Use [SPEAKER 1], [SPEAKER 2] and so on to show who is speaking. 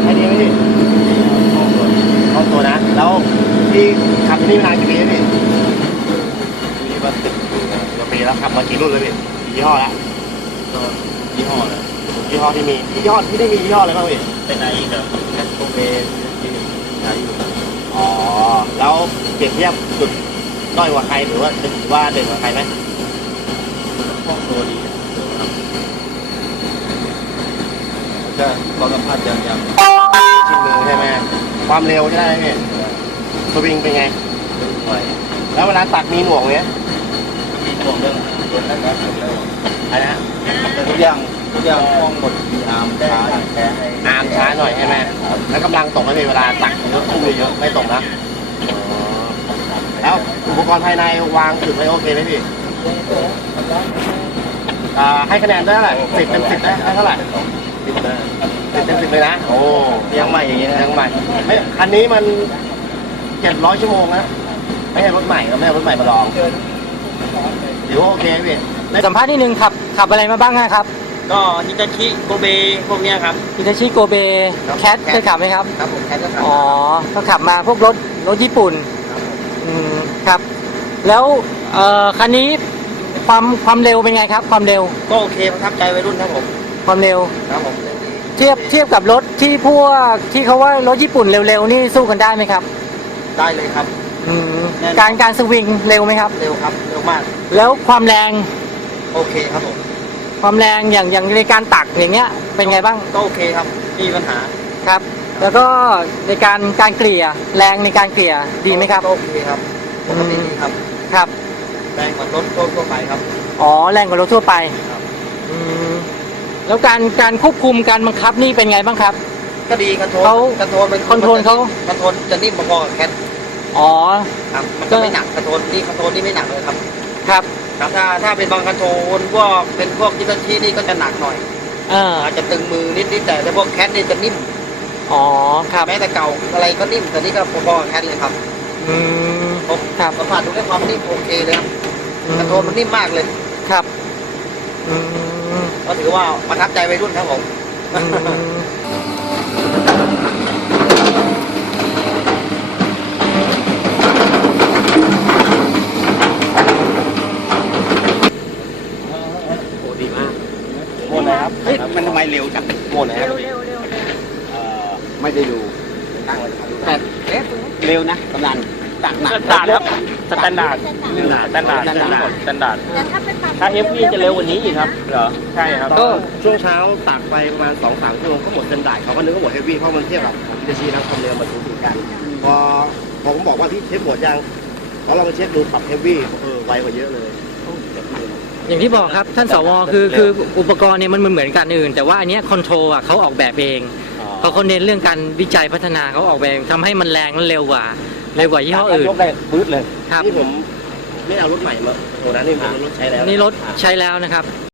[SPEAKER 1] ช้ดีไหมพี่คล่องตัวนะแล้วพี่ขับที่นี่มานานกี่ปีแล้วพี่มีมา10 กว่าปีแล้วขับมากี่รุ่นเลยพี่กี่ยี่ห้อแล้ว
[SPEAKER 2] ก็ยี่ห้อเลย
[SPEAKER 1] ยี่ห้อที่มียี่ห้อที่ได้มียี่ห้ออะไรบ้างพี่
[SPEAKER 2] เป็นไอกับแคทโกเบที่ใช้อยู่
[SPEAKER 1] อ๋อแล้วเปรียบเทียบจุดด้อยกว่าใครหรือว่าถือว่าเด่นกว่าใครไหม
[SPEAKER 2] คล่องตัวดีครับก็ความสัมพันธ์ยัง
[SPEAKER 1] ชินมือใช่ไหมความเร็วใช่ไหมพี่สวิงเป็นไง
[SPEAKER 2] ไหว
[SPEAKER 1] แล้วเวลาตักมีหน่วงไหม
[SPEAKER 2] มีห่วงเรื่องรถแล้วก็แล้ว
[SPEAKER 1] อะไรนะ
[SPEAKER 2] แต่ทุกอย่างคล่องหมดมีอาร์มช้าแค่ให้
[SPEAKER 1] อาร์มช้าหน่อยใช่ไหมแล้วกำลังตกไหมพี่เวลาตักรถตู้เยอะไม่ตกนะแล้วอุปกรณ์ภายในวางถึงไม่โอเคไหมพี่ให้คะแนนได้เท่าไหร่10 เต็ม 10ได้เท่าไหร่
[SPEAKER 2] ติดได้
[SPEAKER 1] 10 เต็ม 10เลยนะโอ้
[SPEAKER 2] ยังใหม่อย่างนี้นะ
[SPEAKER 1] ยังใหม่ไม่คันนี้มัน700 ชั่วโมงนะไม่ใช่รถใหม่ก็ไม่ใช่รถใหม่มาลองหรือว่าโอเคพี่
[SPEAKER 3] สัมภาษณ์นิดนึงขับอะไรมาบ้างนะครับ
[SPEAKER 2] ก็ฮิตาชิโกเบพวกเนี้ยครับ
[SPEAKER 3] อิตาชิโกเบแคทเคยขับไหมครับ
[SPEAKER 2] ครับผมแคทก็ขับ
[SPEAKER 3] อ๋อก็ขับมาพวกรถญี่ปุ่นอืมครับแล้วคันนี้ความเร็วเป็นไงครับ ความเร็ว
[SPEAKER 2] ก็โอเคประทับใจวัยรุ่นครับผม
[SPEAKER 3] ความเร็ว
[SPEAKER 2] ครับผม
[SPEAKER 3] เทียบกับรถที่พวกที่เขาว่ารถญี่ปุ่นเร็วๆนี่สู้กันได้ไหมครับ
[SPEAKER 2] ได้เลยครับ
[SPEAKER 3] อืม
[SPEAKER 2] แน่นอน
[SPEAKER 3] การสวิงเร็วไหมครับ
[SPEAKER 2] เร็วครับเร็วมาก
[SPEAKER 3] แล้วความแรง
[SPEAKER 2] โอเคครับผม
[SPEAKER 3] ความแรงอย่างในการตักอย่างเงี้ยเป็นไงบ้าง
[SPEAKER 2] ก็โอเคครับไม่มีปัญหา
[SPEAKER 3] ครับ แล้วก็ในการเกลี่ยแรงในการเกลี่ยดีไหมครับ
[SPEAKER 2] ก็โอเคครับปกติดีครับ
[SPEAKER 3] ครับ
[SPEAKER 2] แรงกว่ารถทั่วไปครับ
[SPEAKER 3] อ๋อแรงกว่ารถทั่วไป
[SPEAKER 2] ครับ
[SPEAKER 3] อืมแล้วการควบคุมการบังคับนี่เป็นไงบ้างครับ
[SPEAKER 2] ก็ดีคอนโทรล
[SPEAKER 3] เขา
[SPEAKER 2] คอนโทรลเป็น
[SPEAKER 3] คอนโทรลเขา
[SPEAKER 2] คอนโทรลจะนิ่มพอๆกับแคท
[SPEAKER 3] อ๋อ
[SPEAKER 2] ครับมันจะไม่หนักคอนโทรลนี่ไม่หนักเลยครับ
[SPEAKER 3] ครับ
[SPEAKER 2] ครับถ้าเป็นบางคอนโทรลพวกเป็นพวกยิตาชินี่ก็จะหนักหน่อย อาจจะตึงมือนิดแต่พวกแคทนี่จะนิ่ม
[SPEAKER 3] อ๋อครับ
[SPEAKER 2] แม้แต่เก่าอะไรก็นิ่มแต่นี่ก็พอๆกับแคทเลยครับ
[SPEAKER 3] อืม
[SPEAKER 2] ผม
[SPEAKER 3] ครับ
[SPEAKER 2] สัมผัสดูได้ความนิ่มโอเคเลยครับคอนโทรลมันนิ่มมากเลย
[SPEAKER 3] ครับอืม
[SPEAKER 2] ก็ถือว่าประทับใจวัยรุ่นครับผม
[SPEAKER 3] อืม
[SPEAKER 1] โอ้ดีมากโหมดไหนครับเฮ้ยมันทำไมเร็วจังโหมดไหนครับไม่ได้ดูตั้งไว้ครับแต่เร็วนะกำลังตักหนัก
[SPEAKER 4] สแตนดาร์ดครับสแตนดาร์ดสแตนดาร์ดสแตนดาร์ดถ้าเอฟวีจะเร็วกว่านี้อีกครับ
[SPEAKER 1] เหรอ
[SPEAKER 4] ใช่ครับ
[SPEAKER 1] ก็ช่วงเช้าตักไปประมาณ 2-3 ชั่วโมงก็หมดเส้นได้เขาก็นึกว่าหมดเฮฟวี่เพราะมันเทียบกับอิตาลีนะความเร็วมันสูงกันพอผมบอกว่าพี่เช็คหมดยังเราลองไปเช็คดูปรับเฮฟวี่ไวกว่าเยอะเลย
[SPEAKER 3] อย่างที่บอกครับท่านสวคืออุปกรณ์เนี่ยมันเหมือนกันอื่น แต่ว่าอันเนี้ยคอนโทรลอ่ะเขาออกแบบเองเขาเน้นเรื่องการวิจัยพัฒนาเขาออกแบบทำให้มันแรงและเร็วกว่ายี่ห้ออื่น
[SPEAKER 1] ยกได้ปื๊ดเลย
[SPEAKER 3] ครับ
[SPEAKER 1] นี่ผมไม่เอารถใหม่มาโอ้นะนี่ผมรถใช้แล้ว
[SPEAKER 3] นี่รถใช้แล้วนะครับ